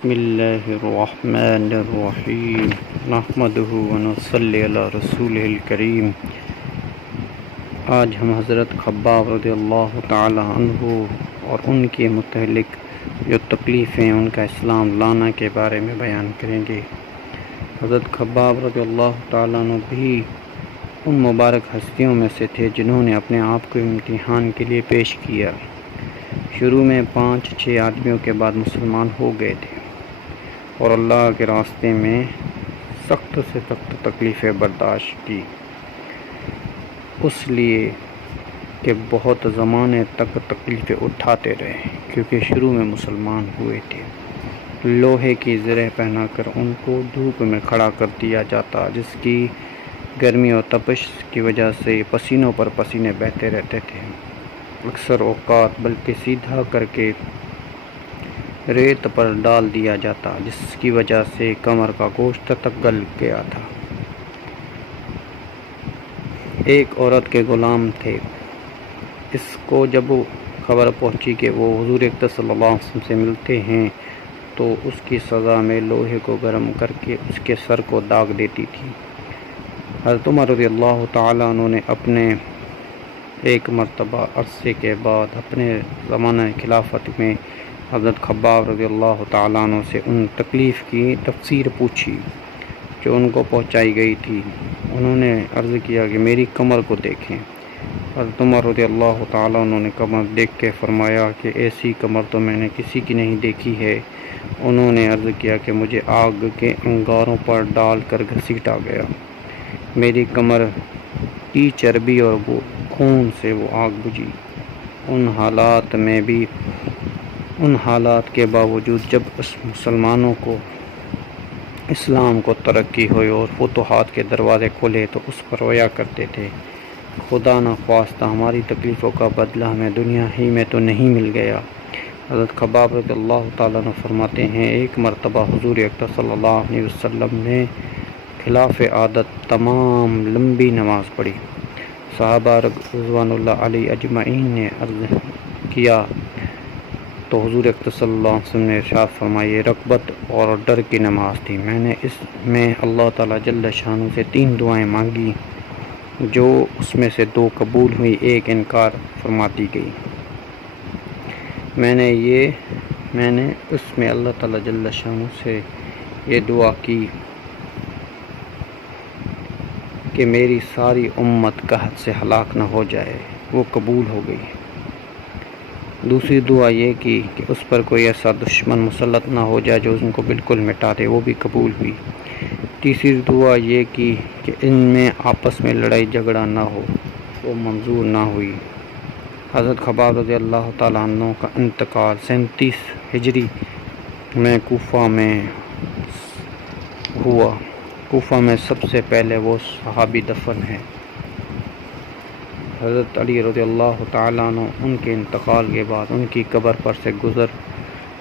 بسم اللہ الرحمن الرحیم نحمدہ ونصلی علی رسولہ الکریم۔ آج ہم حضرت خباب رضی اللہ تعالی عنہ اور ان کے متعلق جو تکلیفیں ان کا اسلام لانا کے بارے میں بیان کریں گے۔ حضرت خباب رضی اللہ تعالیٰ عنہ بھی ان مبارک ہستیوں میں سے تھے جنہوں نے اپنے آپ کو امتحان کے لیے پیش کیا۔ شروع میں 5-6 آدمیوں کے بعد مسلمان ہو گئے تھے اور اللہ کے راستے میں سخت سے سخت تکلیفیں برداشت کی، اس لیے کہ بہت زمانے تک تکلیفیں اٹھاتے رہے، کیونکہ شروع میں مسلمان ہوئے تھے۔ لوہے کی زرہ پہنا کر ان کو دھوپ میں کھڑا کر دیا جاتا، جس کی گرمی اور تپش کی وجہ سے پسینوں پر پسینے بہتے رہتے تھے۔ اکثر اوقات بلکہ سیدھا کر کے ریت پر ڈال دیا جاتا، جس کی وجہ سے کمر کا گوشت تک گل گیا تھا۔ ایک عورت کے غلام تھے، اس کو جب خبر پہنچی کہ وہ حضور اقدس صلی اللہ علیہ وسلم سے ملتے ہیں تو اس کی سزا میں لوہے کو گرم کر کے اس کے سر کو داغ دیتی تھی۔ حضرت عمر رضی اللہ تعالیٰ عنہ نے اپنے ایک مرتبہ عرصے کے بعد اپنے زمانہ خلافت میں حضرت خباب رضی اللہ تعالیٰ عنہ سے ان تکلیف کی تفسیر پوچھی جو ان کو پہنچائی گئی تھی۔ انہوں نے عرض کیا کہ میری کمر کو دیکھیں۔ حضرت عمر رضی اللہ تعالیٰ عنہ نے کمر دیکھ کے فرمایا کہ ایسی کمر تو میں نے کسی کی نہیں دیکھی ہے۔ انہوں نے عرض کیا کہ مجھے آگ کے انگاروں پر ڈال کر گھسیٹا گیا، میری کمر کی چربی اور خون سے وہ آگ بجھی۔ ان حالات کے باوجود جب اس مسلمانوں کو اسلام کو ترقی ہوئی اور فتوحات کے دروازے کھلے تو اس پر رویا کرتے تھے، خدا نخواستہ ہماری تکلیفوں کا بدلہ ہمیں دنیا ہی میں تو نہیں مل گیا۔ حضرت خباب رضی اللہ تعالیٰ عنہ فرماتے ہیں، ایک مرتبہ حضور اقدس صلی اللہ علیہ وسلم نے خلاف عادت تمام لمبی نماز پڑھی۔ صحابہ رضوان اللہ علیہ اجمعین نے عرض کیا تو حضور اقدس صلی اللہ علیہ وسلم نے ارشاد فرمایا، یہ رغبت اور ڈر کی نماز تھی۔ میں نے اس میں اللہ تعالیٰ جل شانہ سے 3 دعائیں مانگی، جو اس میں سے 2 قبول ہوئی، ایک انکار فرما دی گئی۔ میں نے اس میں اللہ تعالیٰ جل شانہ سے یہ دعا کی کہ میری ساری امت قحط سے ہلاک نہ ہو جائے، وہ قبول ہو گئی۔ دوسری دعا یہ کی کہ اس پر کوئی ایسا دشمن مسلط نہ ہو جائے جو ان کو بالکل مٹا دے، وہ بھی قبول ہوئی۔ تیسری دعا یہ کی کہ ان میں آپس میں لڑائی جھگڑا نہ ہو، وہ منظور نہ ہوئی۔ حضرت خباب رضی اللہ تعالیٰ عنہ کا انتقال 37 ہجری میں کوفہ میں ہوا۔ کوفہ میں سب سے پہلے وہ صحابی دفن ہیں، حضرت علی رضی اللہ تعالیٰ عنہ۔ ان کے انتقال کے بعد ان کی قبر پر سے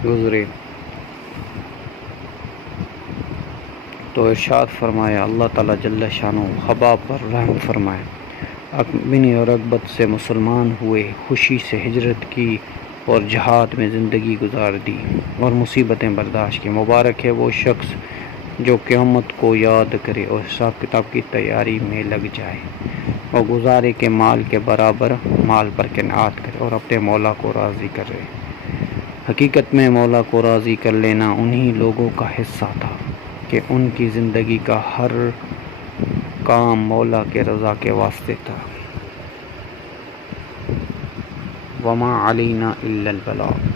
گزرے تو ارشاد فرمایا، اللہ تعالیٰ جل شانہ خباب پر رحم فرمائے۔ اپنی رغبت سے مسلمان ہوئے، خوشی سے ہجرت کی اور جہاد میں زندگی گزار دی اور مصیبتیں برداشت کی۔ مبارک ہے وہ شخص جو قیامت کو یاد کرے اور حساب کتاب کی تیاری میں لگ جائے اور گزارے کے مال کے برابر مال پر قناعت کرے اور اپنے مولا کو راضی کرے۔ حقیقت میں مولا کو راضی کر لینا انہی لوگوں کا حصہ تھا کہ ان کی زندگی کا ہر کام مولا کے رضا کے واسطے تھا۔ وما علینا الا البلاغ۔